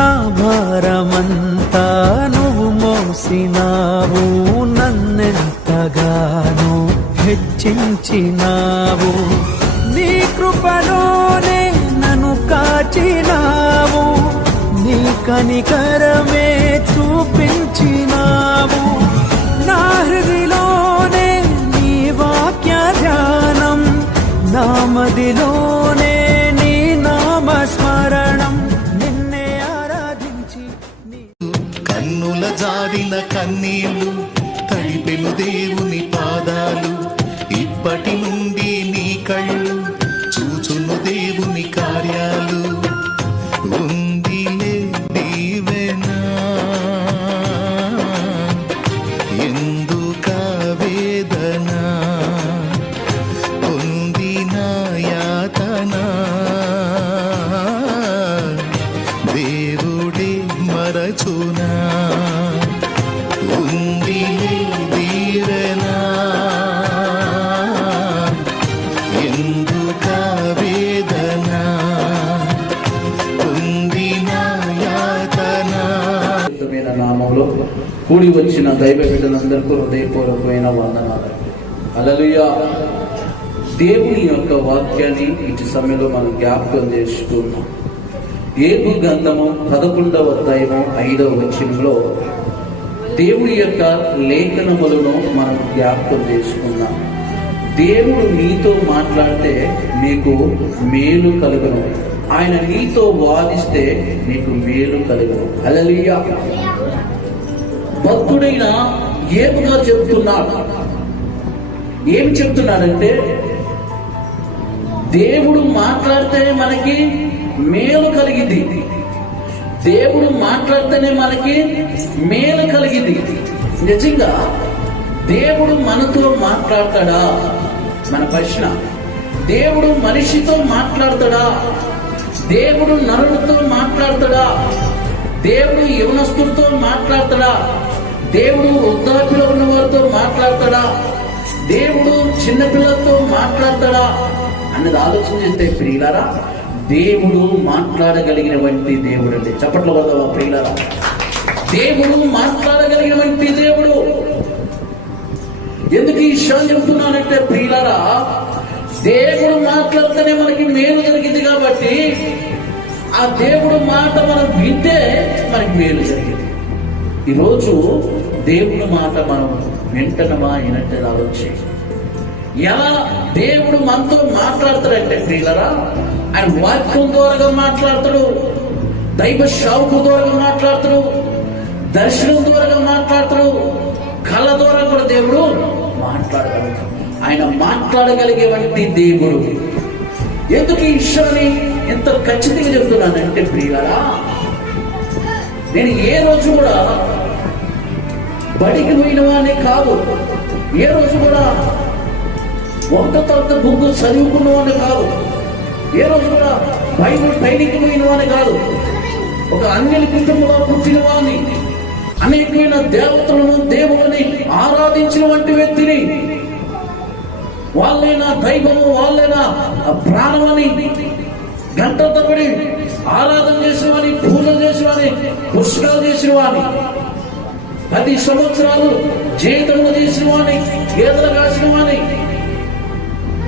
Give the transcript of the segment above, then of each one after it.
నా భారమంతా నువ్వు మోసినావు నన్నెంతగానో హెచ్చించినావు. నీ కృపలోనే నన్ను కాచినావు నీ కనికరమే చూపించినావు. నా హృదిలోనే నీ వాక్య ధ్యానం నా మదిలోనే కన్నుల కన్నీళ్ళు తడిపెను దేవుని పాదాలు. ఇప్పటి నామంలో కూడి వచ్చిన దైవ బిడ్డలందరికీ హృదయపూర్వకమైన వందనాలు. అలలుయ దేవుని యొక్క వాక్యాన్ని ఇటు సమయంలో మనం జ్ఞాపకం చేసుకున్నాం ఏపు గంధము పదకొండవ అధ్యాయము ఐదవ వచనంలో దేవుని యొక్క లేఖనములను మనం జ్ఞాపకం చేసుకున్నాం దేవుడు నీతో మాట్లాడితే నీకు మేలు కలుగును. ఆయన నీతో వాదిస్తే నీకు మేలు కలుగును. అలలియా భక్తుడైన ఏముగా చెప్తున్నాడు ఏం చెప్తున్నాడంటే దేవుడు మాట్లాడితేనే మనకి మేలు కలిగింది. దేవుడు మాట్లాడితేనే మనకి మేలు కలిగింది. నిజంగా దేవుడు మనతో మాట్లాడతాడా? మన ప్రశ్న. దేవుడు మనిషితో మాట్లాడతాడా? దేవుడు నరులతో మాట్లాడతాడా? దేవుడు యవనస్తులతో మాట్లాడతాడా? దేవుడు వృద్ధాప్యలో ఉన్న వారితో మాట్లాడతాడా? దేవుడు చిన్నపిల్లలతో మాట్లాడతాడా? అన్నది ఆలోచన చేస్తే ప్రియులారా దేవుడు మాట్లాడగలిగినటువంటి దేవుడు అంటే చప్పట్లు వదవా ప్రియులారా? దేవుడు మాట్లాడగలిగినటువంటి దేవుడు. ఎందుకు ఈ విషయం చెప్తున్నానంటే ప్రియులారా దేవుడు మాట్లాడితేనే మనకి మేలు జరిగింది కాబట్టి ఆ దేవుడు మాట మనం వింటే మనకి మేలు జరిగింది. ఈరోజు దేవుడు మాట మనం వింటనమా అయినట్టు ఆలోచన ఎలా దేవుడు మనతో మాట్లాడతాడంటే ప్రియులరా ఆయన వాక్యం ద్వారా మాట్లాడతాడు దైవ షావుకు ద్వారా మాట్లాడతాడు దర్శనం ద్వారా మాట్లాడతాడు కళ ద్వారా కూడా దేవుడు మాట్లాడగలుగుతాడు. ఆయన మాట్లాడగలిగేవంటి దేవుడు. ఎందుకు ఈ ఎంత ఖచ్చితంగా చెప్తున్నానంటే ప్రియులరా నేను ఏ రోజు కూడా బడికి పోయిన వాడిని కాదు ఏ రోజు కూడా ఒక్క తర్వాత బుక్ చదువుకున్న వాడిని కాదు ఏ రోజు కూడా బైబుల్ ట్రైనింగ్ పోయిన వాడిని కాదు ఒక అన్యుల కుటుంబంలో పుట్టిన వాడిని అనేకమైన దేవతలను దేవులని ఆరాధించిన వంటి వ్యక్తిని వాళ్ళైనా దైవము వాళ్ళైనా ప్రాణమని గంట తప్పడి ఆరాధన చేసిన పూజలు చేసిన పుష్కాలు పుస్తకాలు పది సంవత్సరాలు జీవితంలో చేసిన వాడిని గీతలు కాసిన వాడిని.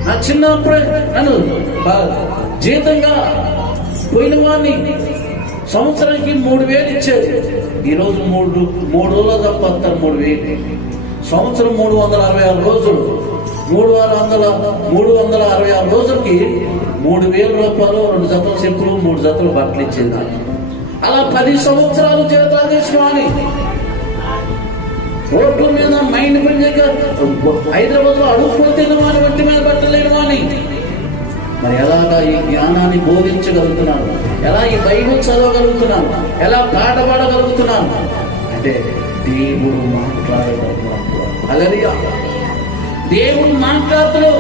నా చిన్నప్పుడే నన్ను జీతంగా పోయిన వాడిని సంవత్సరానికి మూడు వేలు ఇచ్చేది ఈరోజు మూడు మూడు రోజులు తప్పస్తారు మూడు వేలు. సంవత్సరం మూడు వందల అరవై ఆరు రోజులు. మూడు వందల మూడు వందల అరవై ఆరు రోజులకి మూడు వేల రూపాయలు రెండు జతల చెప్పులు మూడు జతలు బట్టలు ఇచ్చేది. అలా పది సంవత్సరాలు జీతాలు తీసుకోవాలి రోడ్ల మీద మైండ్ పనిచేయక హైదరాబాద్లో అడుగుకొని తినవాని ఒంటి మీద పట్టలేని వాని మరి ఎలాగా ఈ జ్ఞానాన్ని బోధించగలుగుతున్నాను? ఎలా ఈ బైబుల్ చదవగలుగుతున్నాను? ఎలా పాట పాడగలుగుతున్నాను? అంటే దేవుడు మాట్లాడగలుగుతున్నాడు అలరియా దేవుడు మాట్లాడుతాడు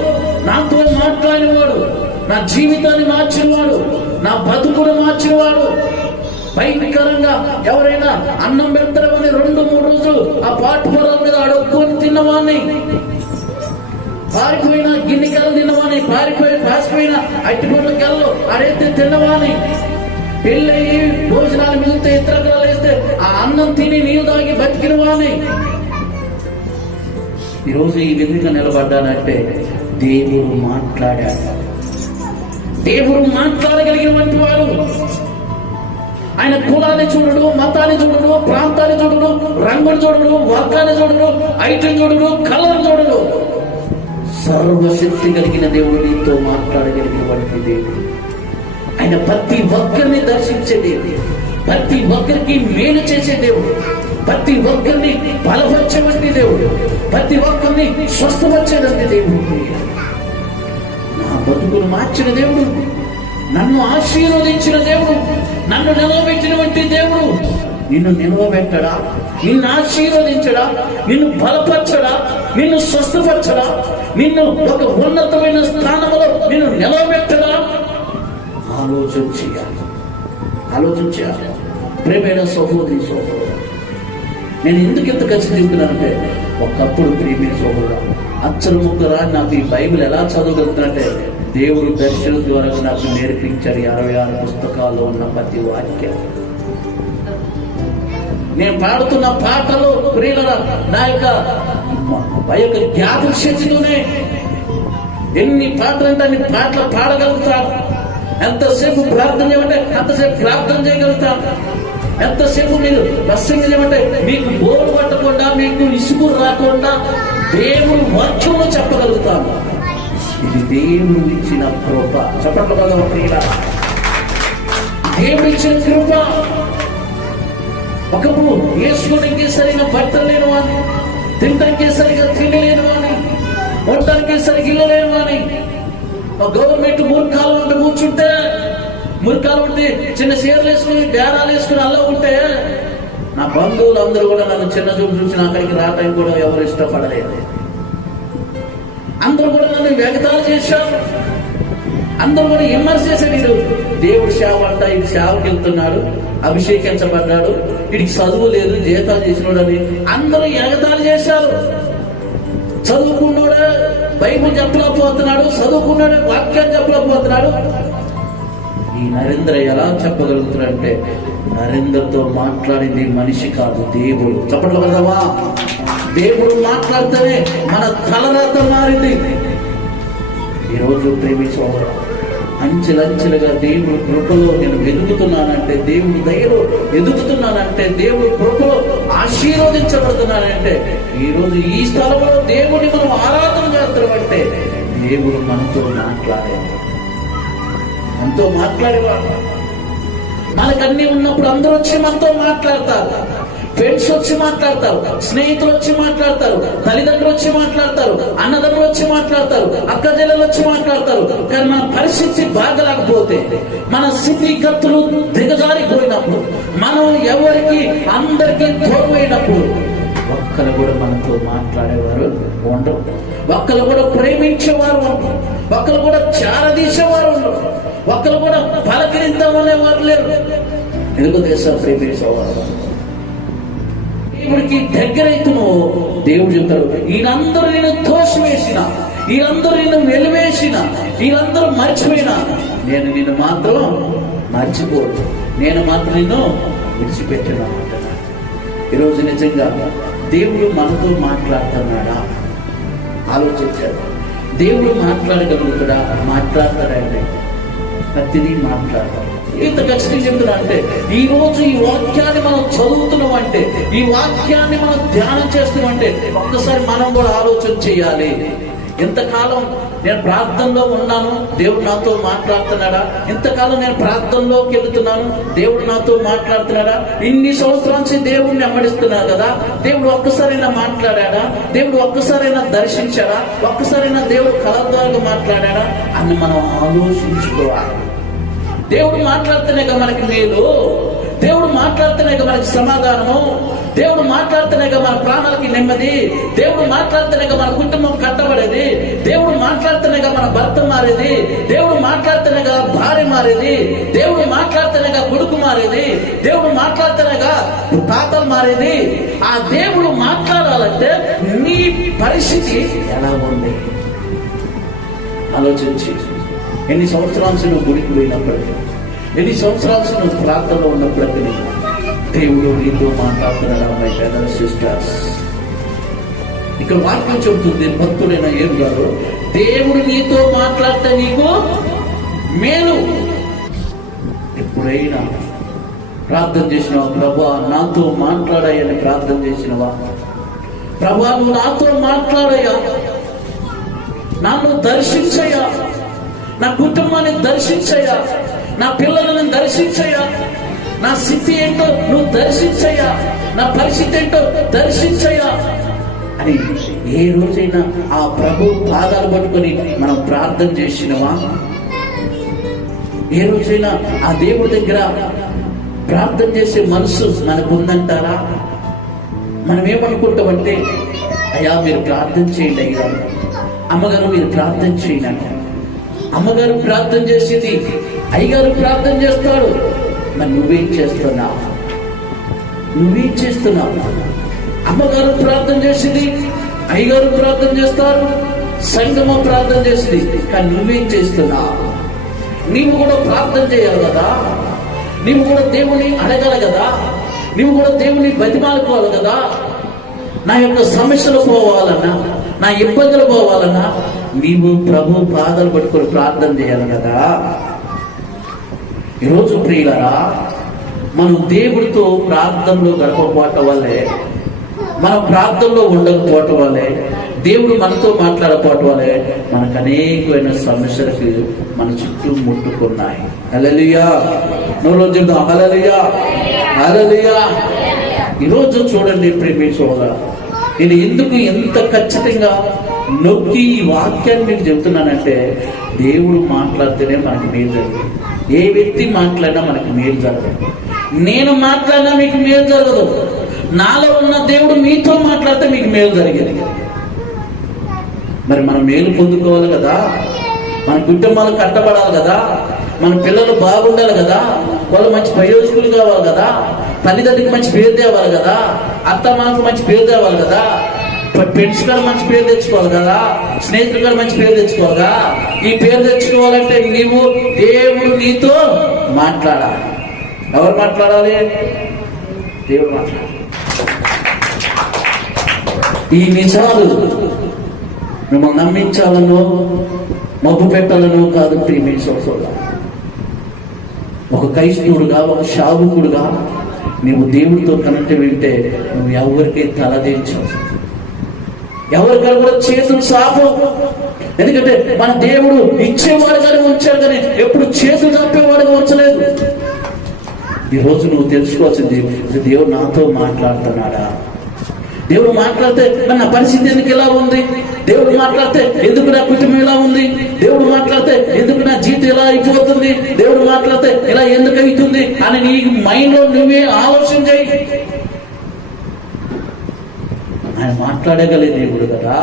నాతో మాట్లాడినవాడు నా జీవితాన్ని మార్చినవాడు నా బతుకును మార్చినవాడు. భయంకరంగా ఎవరైనా అన్నం పెడతారని రెండు మూడు రోజులు ఆ పాటు పొలం మీద అడుక్కొని తిన్నవాడిని పారిపోయిన గిన్నికెళ్ళి తిన్నవాని పారిపోయి పాసిపోయిన అట్టి పండ్ల కళ్ళు అడైతే తిన్నవాని పెళ్ళయి భోజనాలు మిగిలితే ఇతర వేస్తే ఆ అన్నం తిని నీళ్ళు తాగి బతికిన వాని ఈరోజు ఈ విధంగా నిలబడ్డానంటే దేవుడు మాట్లాడాడు. దేవుడు మాట్లాడగలిగినటువంటి వారు ఆయన కులాన్ని చూడడు మతాన్ని చూడడు ప్రాంతాన్ని చూడడు రంగుని చూడడు వర్గాన్ని చూడడు ఐటం చూడడు కలర్ చూడడు. సర్వశక్తి కలిగిన దేవుడు నీతో మాట్లాడగలిగినటువంటి దేవుడు. ఆయన ప్రతి ఒక్కరిని దర్శించే దేవుడు. ప్రతి ఒక్కరికి మేలు చేసే దేవుడు. ప్రతి ఒక్కరిని బలపరిచేవంటి దేవుడు. ప్రతి ఒక్కరిని స్వస్థపరిచేటువంటి దేవుడు. నా బతుకును మార్చిన దేవుడు నన్ను ఆశీర్వదించిన దేవుడు నన్ను నిలవబెట్టినటువంటి దేవుడు నిన్ను నిలవబెట్టడా? నిన్ను ఆశీర్వదించడా? నిన్ను బలపరచడా? నిన్ను స్వస్థపరచడా? నిన్ను ఒక ఉన్నతమైన స్థానంలో నిన్ను నిలవబెట్టడా? ఆలోచన చేయాలి. ఆలోచన చేయాలి. ప్రేమైన సహోదరి సహోదరు నేను ఎందుకు ఎంత ఖర్చు చెబుతున్నానంటే ఒకప్పుడు ప్రేమే సోదరుడు అచ్చలు ముక్కరా నాకు ఈ బైబిల్ ఎలా చదవగలుగుతానంటే దేవుడు దర్శనం ద్వారా నాకు నేర్పించాడు అరవై ఆరు పుస్తకాల్లో ఉన్న ప్రతి వాక్యం. నేను పాడుతున్న పాటలు ప్రియుల నా యొక్క మా యొక్క జ్ఞాపక శక్తితోనే ఎన్ని పాటలు అంటే అన్ని పాటలు పాడగలుగుతాను. ఎంతసేపు ప్రార్థన చేయమంటే అంతసేపు ప్రార్థన చేయగలుగుతాను. ఎంతసేపు మీరు ప్రసంగం ఏమంటే మీకు బోరు పట్టకుండా మీకు ఇసుకు రాకుండా దేవుడు వాక్యము చెప్పగలుగుతాను ఇది దేవుడు ఇచ్చిన కృప. చెప్పట్లు కదా ప్రియుల. దేవుడు ఇచ్చిన కృప. ఒకప్పుడు వేసుకోవడానికి సరిగా భర్త లేని వాడిని తినడానికి సరిగా తినలేని వాడిని ఉండడానికి సరిగా ఇల్లు లేని ఆ గవర్నమెంట్ మూర్ఖాలు ఉంటే కూర్చుంటే మురికాలు ఉంటే చిన్న చీరలు వేసుకుని బేరాలు వేసుకుని అలా ఉంటే నా బంధువులు అందరూ కూడా నన్ను చిన్న చూపు చూసి నా అక్కడికి రావడానికి కూడా ఎవరు ఇష్టపడలేదు. అందరూ కూడా నన్ను వెగతాలు చేశారు. అందరూ కూడా విమర్శ చేశారు. వీడు దేవుడు సేవ అంట ఇది సేవకి వెళ్తున్నాడు అభిషేకించబడ్డాడు వీడికి చదువు లేదు జీతాలు చేసినాడు అని అందరూ ఎగతాలు చేశారు. చదువుకున్నాడే బైబుల్ చెప్పలేకపోతున్నాడు చదువుకున్నాడే వాక్యాలు చెప్పలేకపోతున్నాడు. నరేంద్ర ఎలా చెప్పగలుగుతారంటే నరేంద్రతో మాట్లాడింది మనిషి కాదు దేవుడు. చెప్పట్లు కదవా దేవుడు మాట్లాడితేనే మన తలరాత మారింది. ఈరోజు ప్రేమించవరా అంచెలంచెలుగా దేవుడు కృపలో నేను ఎదుగుతున్నానంటే దేవుడు దయలో ఎదుగుతున్నానంటే దేవుడు కృపలో ఆశీర్వదించబడుతున్నానంటే ఈరోజు ఈ స్థలంలో దేవుడిని మనం ఆరాధన చేస్తున్నామంటే దేవుడు మనతో మాట్లాడే మనతో మాట్లాడేవాడు మనకన్నీ ఉన్నప్పుడు అందరూ వచ్చి మనతో మాట్లాడతారు. ఫ్రెండ్స్ వచ్చి మాట్లాడతారు. స్నేహితులు వచ్చి మాట్లాడతారు. తల్లిదండ్రులు వచ్చి మాట్లాడతారు. అన్నదమ్ములు వచ్చి మాట్లాడతారు. అక్క చెల్లెలు వచ్చి మాట్లాడతారు. కానీ మన పరిస్థితి బాగలేకపోతే మన స్థితిగతులు దిగజారిపోయినప్పుడు మనం ఎవరికి అందరికీ తోడైనప్పుడు ఒక్కరు కూడా మనతో మాట్లాడేవారు ఉండరు. ఒక్కరు కూడా ప్రేమించేవారు ఉండరు. ఒక్కరు కూడా చారదీసేవారు ఉండరు. ఒక్కరు కూడా పలకరిద్దామనేవారు లేరు. ఎందుకు దేశం ప్రేమించేవారు. దేవుడికి దగ్గరైతును దేవుడు చెప్తాడు ఈయనందరూ నేను దోషం వేసిన వీళ్ళందరూ నిన్ను వెలివేసిన వీళ్ళందరూ మర్చిపోయినా. నేను నిన్ను మాత్రం మర్చిపోదు నేను మాత్రం నిన్ను విడిచిపెట్టినా. ఈరోజు నిజంగా దేవుడు మనతో మాట్లాడుతున్నాడా? ఆలోచించాడు దేవుడు మాట్లాడగలుగుతాడా? మాట్లాడతాడండి. ప్రతిదీ మాట్లాడతాడు. ఇంత ఖచ్చితంగా చెప్తున్నా అంటే ఈ రోజు ఈ వాక్యాన్ని మనం చదువుతున్నాం అంటే ఈ వాక్యాన్ని మనం ధ్యానం చేస్తున్నాం అంటే ఒక్కసారి మనం కూడా ఆలోచన చేయాలి. ఇంతకాలం నేను ప్రార్థనలో ఉన్నాను దేవుడు నాతో మాట్లాడుతున్నాడా? ఇంతకాలం నేను ప్రార్థనలోకి వెళ్తున్నాను దేవుడు నాతో మాట్లాడుతున్నాడా? ఇన్ని సంవత్సరాల నుంచి దేవుడిని అమ్మడిస్తున్నా కదా దేవుడు ఒక్కసారైనా మాట్లాడాడా? దేవుడు ఒక్కసారైనా దర్శించాడా? ఒక్కసారైనా దేవుడు కళ ద్వారా మాట్లాడాడా? అని మనం ఆలోచించుకోవాలి. దేవుడు మాట్లాడితేనే మనకి మేలు. దేవుడు మాట్లాడితేనే మనకి సమాధానము. దేవుడు మాట్లాడితేనే మన ప్రాణాలకి నెమ్మది. దేవుడు మాట్లాడితేనే మన కుటుంబం కట్టబడేది. దేవుడు మాట్లాడితేనే మన భర్త మారేది. దేవుడు మాట్లాడితేనే భార్య మారేది. దేవుడు మాట్లాడితేనే కొడుకు మారేది. దేవుడు మాట్లాడితేనే తాతలు మారేది. ఆ దేవుడు మాట్లాడాలంటే నీ పరిస్థితి ఎలా ఉంది? ఆలోచించి. ఎన్ని సంవత్సరాలు నువ్వు గుడికి పోయినప్పటికీ ఎన్ని సంవత్సరాలు నువ్వు ప్రాంతంలో ఉన్నప్పటికీ దేవుడు నీతో మాట్లాడుతున్నాడు మై బ్రదర్ సిస్టర్స్ ఇక్కడ వాక్యం చెబుతుంది భక్తుడైన ఏం గారు దేవుడు నీతో మాట్లాడితే నీకు మేలు. ఎప్పుడైనా ప్రార్థన చేసినవా ప్రభా నాతో మాట్లాడాయని ప్రార్థన చేసినవా ప్రభా నువ్వు నాతో మాట్లాడయా? నన్ను దర్శించయా నా కుటుంబాన్ని దర్శించయా నా పిల్లలను దర్శించయా నా స్థితి ఏంటో నువ్వు దర్శించయ్యా. నా పరిస్థితి ఏంటో దర్శించయ్యా. అని ఏ రోజైనా ఆ ప్రభు పాదాలు పట్టుకొని మనం ప్రార్థన చేసినవా ఏ రోజైనా ఆ దేవుడి దగ్గర ప్రార్థన చేసే మనసు మనకు ఉందంటారా మనం ఏమనుకుంటామంటే అయ్యా మీరు ప్రార్థన చేయండి అయ్యా. అమ్మగారు మీరు ప్రార్థన చేయండి అమ్మగారు ప్రార్థన చేసేది అయ్యగారు ప్రార్థన చేస్తాడు. మరి నువ్వేం చేస్తున్నావు. నువ్వేం చేస్తున్నావు. అమ్మగారు ప్రార్థన చేసింది అయ్యగారు ప్రార్థన చేస్తారు సంగమ ప్రార్థన చేసింది కానీ నువ్వేం చేస్తున్నావు. నీవు కూడా ప్రార్థన చేయాలి కదా. నీవు కూడా దేవుని అడగాలి కదా. నీవు కూడా దేవుని బతిమాలుకోవాలి కదా. నా యొక్క సమస్యలు పోవాలన్నా నా ఇబ్బందులు పోవాలన్నా నీవు ప్రభు బాధలు పట్టుకొని ప్రార్థన చేయాలి కదా. ఈరోజు ప్రియులరా మనం దేవుడితో ప్రార్థనలో గడపకపోవటం వల్లే మనం ప్రార్థనలో ఉండకపోవటం వల్లే దేవుడు మనతో మాట్లాడకపోవటం వల్లే మనకు అనేకమైన సమస్యలకి మన చుట్టూ ముట్టుకున్నాయి. అలలియా నువ్వు చెప్తాం అలలియా అలలియా ఈరోజు చూడండి ప్రేమి సోదర నేను ఎందుకు ఎంత ఖచ్చితంగా నొక్కి ఈ వాక్యాన్ని మీకు చెబుతున్నానంటే దేవుడు మాట్లాడితేనే మనకి మేలు ఏ వ్యక్తి మాట్లాడినా మనకి మేలు జరగదు. నేను మాట్లాడినా మీకు మేలు జరగదు. నాలో ఉన్న దేవుడు మీతో మాట్లాడితే మీకు మేలు జరిగేది. మరి మనం మేలు పొందుకోవాలి కదా? మన కుటుంబాలు కట్టబడాలి కదా? మన పిల్లలు బాగుండాలి కదా? వాళ్ళు మంచి ప్రయోజకులు కావాలి కదా? తల్లిదండ్రులకు మంచి పేరు తేవాలి కదా? అత్త మాకు మంచి పేరు తేవాలి కదా? ఫ్రెండ్స్ గారు మంచి పేరు తెచ్చుకోవాలి కదా? స్నేహితులు గారు మంచి పేరు తెచ్చుకోవాలి కదా? ఈ పేరు తెచ్చుకోవాలంటే నీవు దేవుడు నీతో మాట్లాడాలి. ఎవరు మాట్లాడాలి? దేవుడు మాట్లాడాలి. ఈ నిజాలు మిమ్మల్ని నమ్మించాలనో మబ్బు పెట్టాలనో కాదు ప్రియమే ఒక క్రైస్తవుడుగా ఒక శావుకుడుగా నీవు దేవుడితో కనెక్ట్ వింటే నువ్వు ఎవరికి తలదించవు ఎవరికైనా కూడా చేతులు సాపు ఎందుకంటే మన దేవుడు ఇచ్చేవాడుగానే ఉంచాడు కానీ ఎప్పుడు చేతులు తప్పేవాడుగా ఉంచలేదు. ఈ రోజు నువ్వు తెలుసుకోవాల్సింది దేవుడు నాతో మాట్లాడుతున్నాడా? దేవుడు మాట్లాడితే నా పరిస్థితి ఎందుకు ఇలా ఉంది? దేవుడు మాట్లాడితే ఎందుకు నా కుటుంబం ఇలా ఉంది? దేవుడు మాట్లాడితే ఎందుకు నా జీవితం ఇలా అయిపోతుంది? దేవుడు మాట్లాడితే ఇలా ఎందుకు అవుతుంది? అని నీ మైండ్లో నువ్వే ఆలోచన చేయి. ఆయన మాట్లాడగలే దేవుడు కదా.